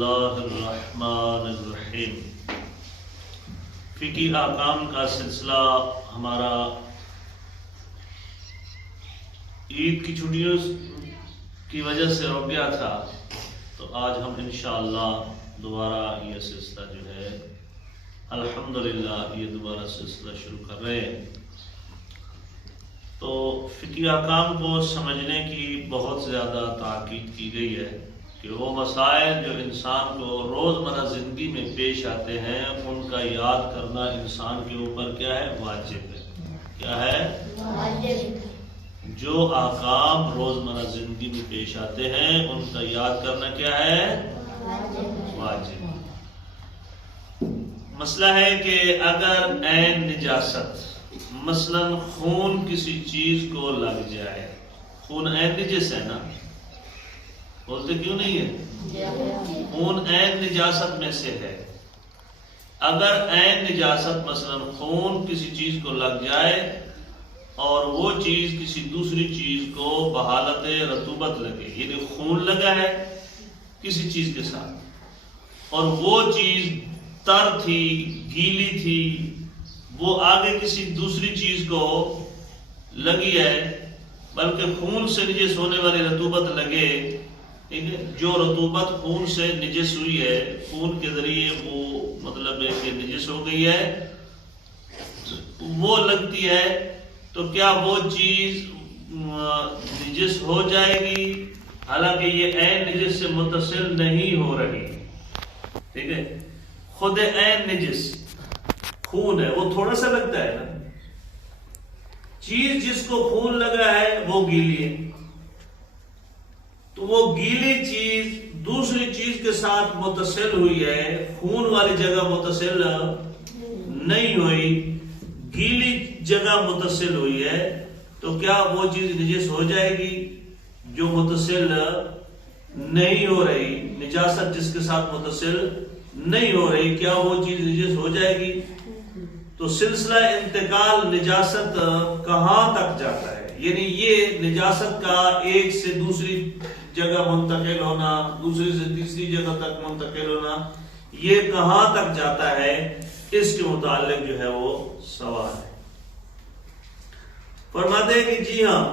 اللہ الرحمن الرحیم۔ فقہی احکام کا سلسلہ ہمارا عید کی چھٹیوں کی وجہ سے رک گیا تھا، تو آج ہم انشاءاللہ دوبارہ یہ سلسلہ جو ہے الحمدللہ یہ دوبارہ سلسلہ شروع کر رہے ہیں۔ تو فقہی احکام کو سمجھنے کی بہت زیادہ تاکید کی گئی ہے کہ وہ مسائل جو انسان کو روزمرہ زندگی میں پیش آتے ہیں ان کا یاد کرنا انسان کے اوپر کیا ہے؟ واجب ہے۔ کیا ہے؟ واجب۔ جو احکام روزمرہ زندگی میں پیش آتے ہیں ان کا یاد کرنا کیا ہے؟ واجب۔ مسئلہ ہے کہ اگر عین نجاست مثلا خون کسی چیز کو لگ جائے، خون عین نجس ہے نا، بولتے کیوں نہیں ہے؟ خون عین نجاست میں سے ہے۔ اگر عین نجاست مثلا خون کسی چیز کو لگ جائے اور وہ چیز کسی دوسری چیز کو بحالت رطوبت لگے، یعنی خون لگا ہے کسی چیز کے ساتھ اور وہ چیز تر تھی، گیلی تھی، وہ آگے کسی دوسری چیز کو لگی ہے، بلکہ خون سے نجس ہونے والی رطوبت لگے، جو رطوبت خون سے نجس ہوئی ہے، خون کے ذریعے وہ مطلب ہے کہ نجس ہو گئی ہے، وہ لگتی ہے، تو کیا وہ چیز نجس ہو جائے گی؟ حالانکہ یہ عین نجس سے متصل نہیں ہو رہی، ٹھیک ہے؟ خود عین نجس خون ہے، وہ تھوڑا سا لگتا ہے نا، چیز جس کو خون لگا ہے وہ گیلی ہے، تو وہ گیلی چیز دوسری چیز کے ساتھ متصل ہوئی ہے، خون والی جگہ متصل نہیں ہوئی، گیلی جگہ متصل ہوئی ہے، تو کیا وہ چیز نجس ہو جائے گی؟ جو متصل نہیں ہو رہی، نجاست جس کے ساتھ متصل نہیں ہو رہی، کیا وہ چیز نجس ہو جائے گی؟ تو سلسلہ انتقال نجاست کہاں تک جاتا ہے؟ یعنی یہ نجاست کا ایک سے دوسری جگہ منتقل ہونا، دوسری سے تیسری جگہ تک منتقل ہونا، یہ کہاں تک جاتا ہے، اس کے متعلق جو ہے وہ سوال ہے۔ فرماتے ہیں کہ جی ہاں،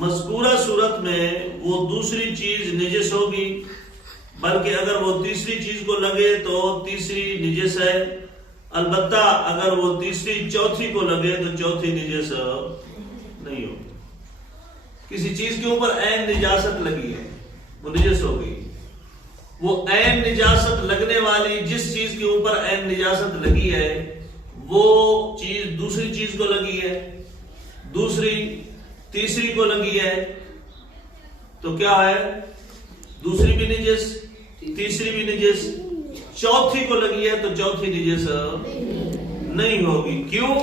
مذکورہ صورت میں وہ دوسری چیز نجس ہوگی، بلکہ اگر وہ تیسری چیز کو لگے تو تیسری نجس ہے، البتہ اگر وہ تیسری چوتھی کو لگے تو چوتھی نجس نہیں ہوگی۔ کسی چیز کے اوپر عین نجاست لگی ہے، وہ نجس ہو گئی، وہ عین نجاست لگنے والی جس چیز کے اوپر عین نجاست لگی ہے وہ چیز دوسری چیز کو لگی ہے، دوسری تیسری کو لگی ہے، تو کیا ہے؟ دوسری بھی نجس، تیسری بھی نجس، چوتھی کو لگی ہے تو چوتھی نجس نہیں ہوگی۔ کیوں؟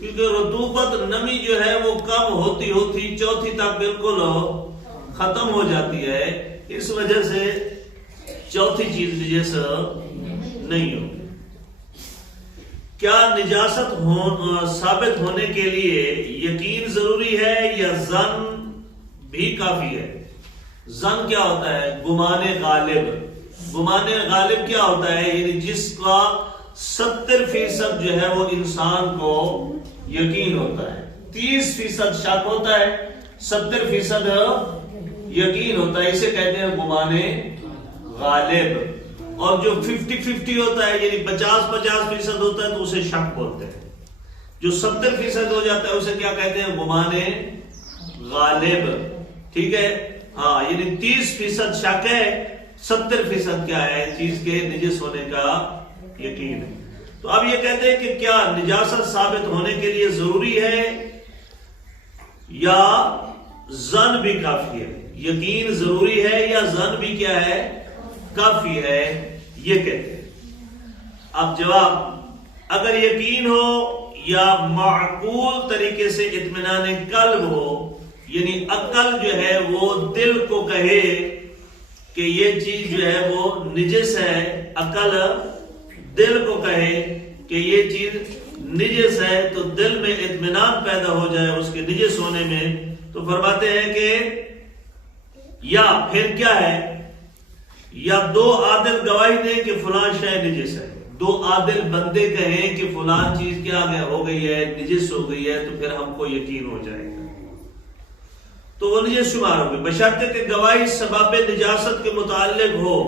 کیونکہ رطوبت نمی جو ہے وہ کم ہوتی ہوتی چوتھی تک بالکل ختم ہو جاتی ہے، اس وجہ سے چوتھی چیز نجس نہیں ہوگی۔ کیا نجاست ثابت ہونے کے لیے یقین ضروری ہے یا ظن بھی کافی ہے؟ ظن کیا ہوتا ہے؟ گمان غالب۔ گمان غالب کیا ہوتا ہے؟ یعنی جس کا 70% جو ہے وہ انسان کو یقین ہوتا ہے، 30% شک ہوتا ہے، 70% یقین ہوتا ہے، اسے کہتے ہیں گمان غالب۔ اور جو 50-50 ہوتا ہے، یعنی 50-50% ہوتا ہے تو اسے شک بولتے ہیں۔ جو 70% ہو جاتا ہے اسے کیا کہتے ہیں؟ گمان غالب، ٹھیک ہے؟ ہاں، یعنی 30% شک ہے، 70% کیا ہے؟ چیز کے نجس ہونے کا یقین ہے۔ تو اب یہ کہتے ہیں کہ کیا نجاست ثابت ہونے کے لیے ضروری ہے یا ظن بھی کافی ہے؟ یقین ضروری ہے یا ظن بھی کیا ہے؟ کافی ہے، یہ کہتے ہیں۔ اب جواب، اگر یقین ہو یا معقول طریقے سے اطمینان قلب ہو، یعنی عقل جو ہے وہ دل کو کہے کہ یہ چیز جو ہے وہ نجس ہے، عقل دل کو کہے کہ یہ چیز نجس ہے، تو دل میں اطمینان پیدا ہو جائے اس کے نجس ہونے میں، تو فرماتے ہیں کہ یا پھر کیا ہے؟ یا دو عادل گواہی دیں کہ فلاں شے نجس ہے، دو عادل بندے کہیں کہ فلاں چیز کیا ہو گئی ہے، نجس ہو گئی ہے، تو پھر ہم کو یقین ہو جائے گا، تو وہ نجس شمار ہوگی، بشرطے کہ گواہی سبب نجاست کے متعلق ہو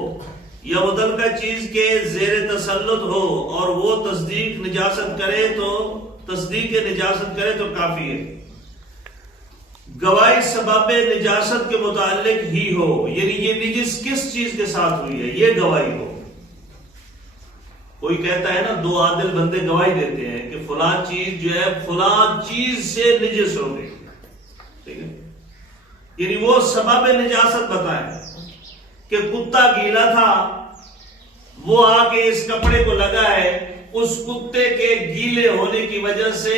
یا متعلقہ چیز کے زیر تسلط ہو اور وہ تصدیق نجاست کرے تو کافی ہے۔ گواہی سبب نجاست کے متعلق ہی ہو، یعنی یہ نجس کس چیز کے ساتھ ہوئی ہے یہ گواہی ہو۔ کوئی کہتا ہے نا، دو عادل بندے گواہی دیتے ہیں کہ فلاں چیز جو ہے فلاں چیز سے نجس ہو گئی، ٹھیک ہے، یعنی وہ سبب نجاست بتائیں کہ کتا گیلا تھا، وہ آ کے اس کپڑے کو لگا ہے، اس کتے کے گیلے ہونے کی وجہ سے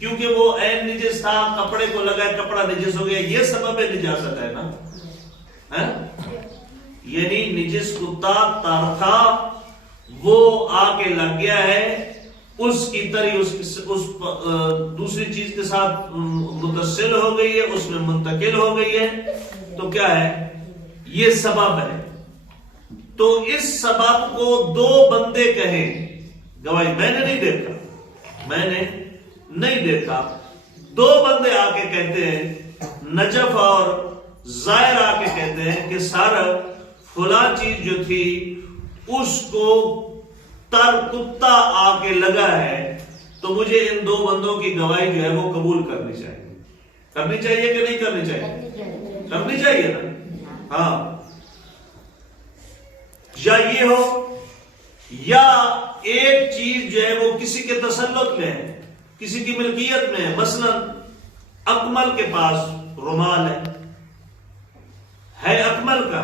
کیونکہ وہ عین نجس تھا، کپڑے کو لگا ہے، کپڑا نجس ہو گیا، یہ سبب نجاست ہے نا، یعنی نجس کتا تر تھا، وہ آ کے لگ گیا ہے، اس کی تری اس دوسری چیز کے ساتھ متصل ہو گئی ہے، اس میں منتقل ہو گئی ہے، تو کیا ہے یہ سبب ہے۔ تو اس سبب کو دو بندے کہیں گواہی، میں نے نہیں دیکھا، دو بندے آ کے کہتے ہیں، نجف اور زائر آ کے کہتے ہیں کہ سر فلاں چیز جو تھی اس کو تر کتا آ کے لگا ہے، تو مجھے ان دو بندوں کی گواہی جو ہے وہ قبول کرنی چاہیے کہ نہیں کرنی چاہیے؟ کرنی چاہیے نا، ہاں۔ یا یہ ہو یا ایک چیز جو ہے وہ کسی کے تسلط میں ہے، کسی کی ملکیت میں ہے، مثلا اکمل کے پاس رومال ہے اکمل کا،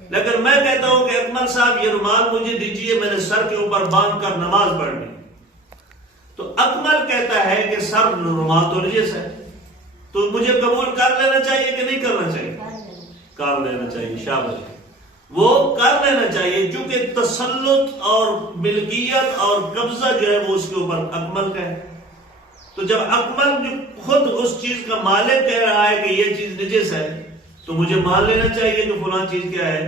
لیکن میں کہتا ہوں کہ اکمل صاحب یہ رومال مجھے دیجئے، میں نے سر کے اوپر باندھ کر نماز پڑھنی، تو اکمل کہتا ہے کہ سر رومال تو نجس ہے، تو مجھے قبول کر لینا چاہیے کہ نہیں کرنا چاہیے؟ کر لینا چاہیے، شاباش، وہ کر لینا چاہیے، کیونکہ تسلط اور ملکیت اور قبضہ جو ہے وہ اس کے اوپر اکمل کا ہے۔ تو جب اکمل جو خود اس چیز کا مالک کہہ رہا ہے کہ یہ چیز نجس ہے، تو مجھے مان لینا چاہیے کہ فلاں چیز کیا ہے،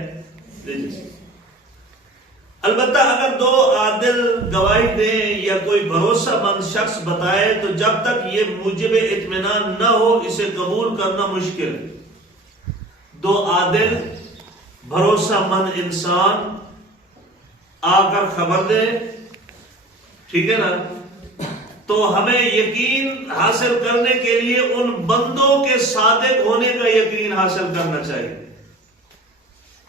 نجس۔ البتہ اگر دو عادل گواہی دیں یا کوئی بھروسہ مند شخص بتائے، تو جب تک یہ موجب اطمینان نہ ہو اسے قبول کرنا مشکل ہے۔ دو عادل بھروسہ مند انسان آ کر خبر دے، ٹھیک ہے نا، تو ہمیں یقین حاصل کرنے کے لیے ان بندوں کے صادق ہونے کا یقین حاصل کرنا چاہیے۔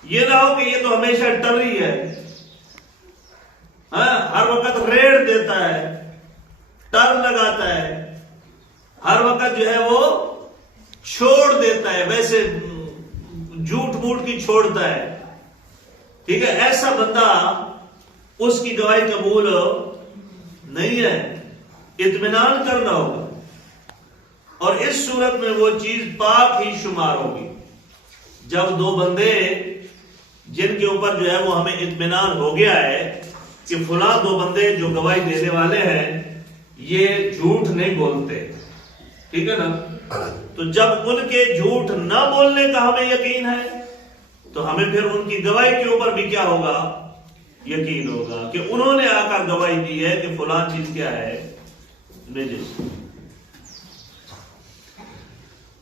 یہ نہ ہو کہ یہ تو ہمیشہ ٹری ہے، ہر وقت ریڑ دیتا ہے، ٹر لگاتا ہے، ہر وقت جو ہے وہ چھوڑ دیتا ہے، ویسے جھوٹ موٹ کی چھوڑتا ہے، ٹھیک ہے، ایسا بندہ اس کی گواہی قبول نہیں ہے، اطمینان کرنا ہوگا، اور اس صورت میں وہ چیز پاک ہی شمار ہوگی جب دو بندے جن کے اوپر جو ہے وہ ہمیں اطمینان ہو گیا ہے کہ فلاں دو بندے جو گواہی دینے والے ہیں یہ جھوٹ نہیں بولتے، ٹھیک ہے نا، تو جب ان کے جھوٹ نہ بولنے کا ہمیں یقین ہے تو ہمیں پھر ان کی گواہی کے اوپر بھی کیا ہوگا، یقین ہوگا کہ انہوں نے آ کر گواہی دی ہے کہ فلاں چیز کیا ہے، نجس۔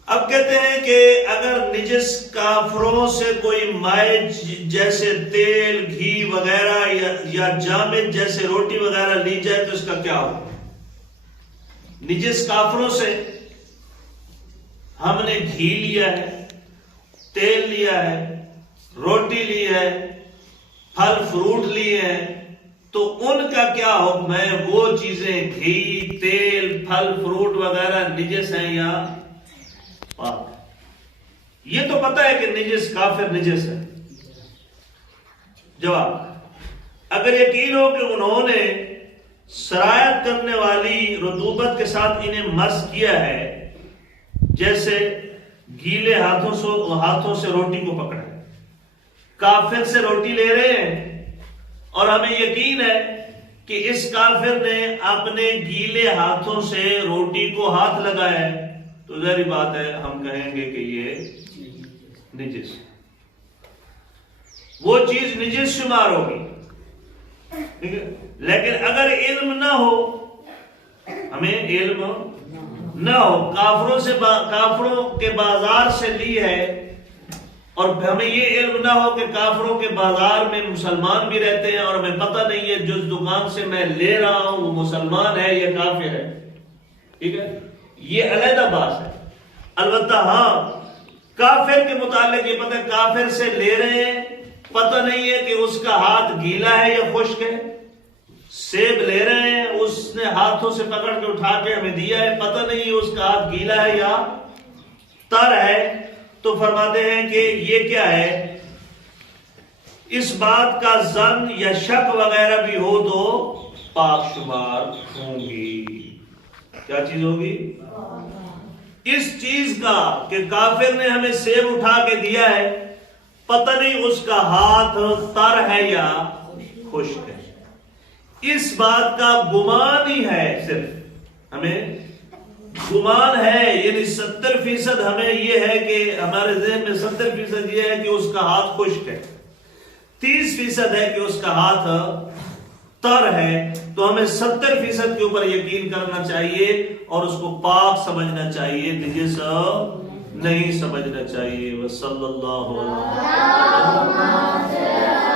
اب کہتے ہیں کہ اگر نجس کافروں سے کوئی مائع جیسے تیل، گھی وغیرہ یا جامد جیسے روٹی وغیرہ لی جائے تو اس کا کیا ہو؟ نجس کافروں سے ہم نے گھی لیا ہے، تیل لیا ہے، روٹی لی ہے، پھل فروٹ لیے ہیں، تو ان کا کیا حکم ہے؟ وہ چیزیں گھی، تیل، پھل فروٹ وغیرہ نجس ہیں یا پاک؟ یہ تو پتہ ہے کہ نجس کافر نجس ہے۔ جواب، اگر یقین ہو کہ انہوں نے سرایت کرنے والی رطوبت کے ساتھ انہیں مس کیا ہے، جیسے گیلے ہاتھوں سے روٹی کو پکڑا ہے، کافر سے روٹی لے رہے ہیں اور ہمیں یقین ہے کہ اس کافر نے اپنے گیلے ہاتھوں سے روٹی کو ہاتھ لگایا ہے، تو ظاہری بات ہے ہم کہیں گے کہ یہ نجس۔ وہ چیز نجس شمار ہوگی. لیکن اگر علم نہ ہو، ہمیں علم نہ ہو، کافروں کے بازار سے لی ہے، اور ہمیں یہ علم نہ ہو کہ کافروں کے بازار میں مسلمان بھی رہتے ہیں، اور ہمیں پتہ نہیں ہے جس دکان سے میں لے رہا ہوں وہ مسلمان ہے یا کافر ہے، ٹھیک ہے، یہ علیحدہ بات ہے. البتہ ہاں کافر کے متعلق یہ پتہ ہے، کافر سے لے رہے ہیں، پتہ نہیں ہے کہ اس کا ہاتھ گیلا ہے یا خشک ہے. سیب لے رہے ہیں، اس نے ہاتھوں سے پکڑ کے اٹھا کے ہمیں دیا ہے، پتہ نہیں اس کا ہاتھ گیلا ہے یا تر ہے، تو فرماتے ہیں کہ یہ کیا ہے، اس بات کا ظن یا شک وغیرہ بھی ہو تو پاک شمار ہوں گی. کیا چیز ہوگی؟ اس چیز کا کہ کافر نے ہمیں سیب اٹھا کے دیا ہے، پتہ نہیں اس کا ہاتھ تر ہے یا خشک ہے، اس بات کا گمان ہی ہے، صرف ہمیں گمان ہے. یعنی 70% ہمیں یہ ہے کہ ہمارے ذہن میں 70% یہ ہے کہ اس کا ہاتھ خشک ہے، 30% ہے کہ اس کا ہاتھ تر ہے. تو ہمیں 70% کے اوپر یقین کرنا چاہیے اور اس کو پاک سمجھنا چاہیے، نجس نہیں سمجھنا چاہیے. وصلی اللہ علیہ وسلم.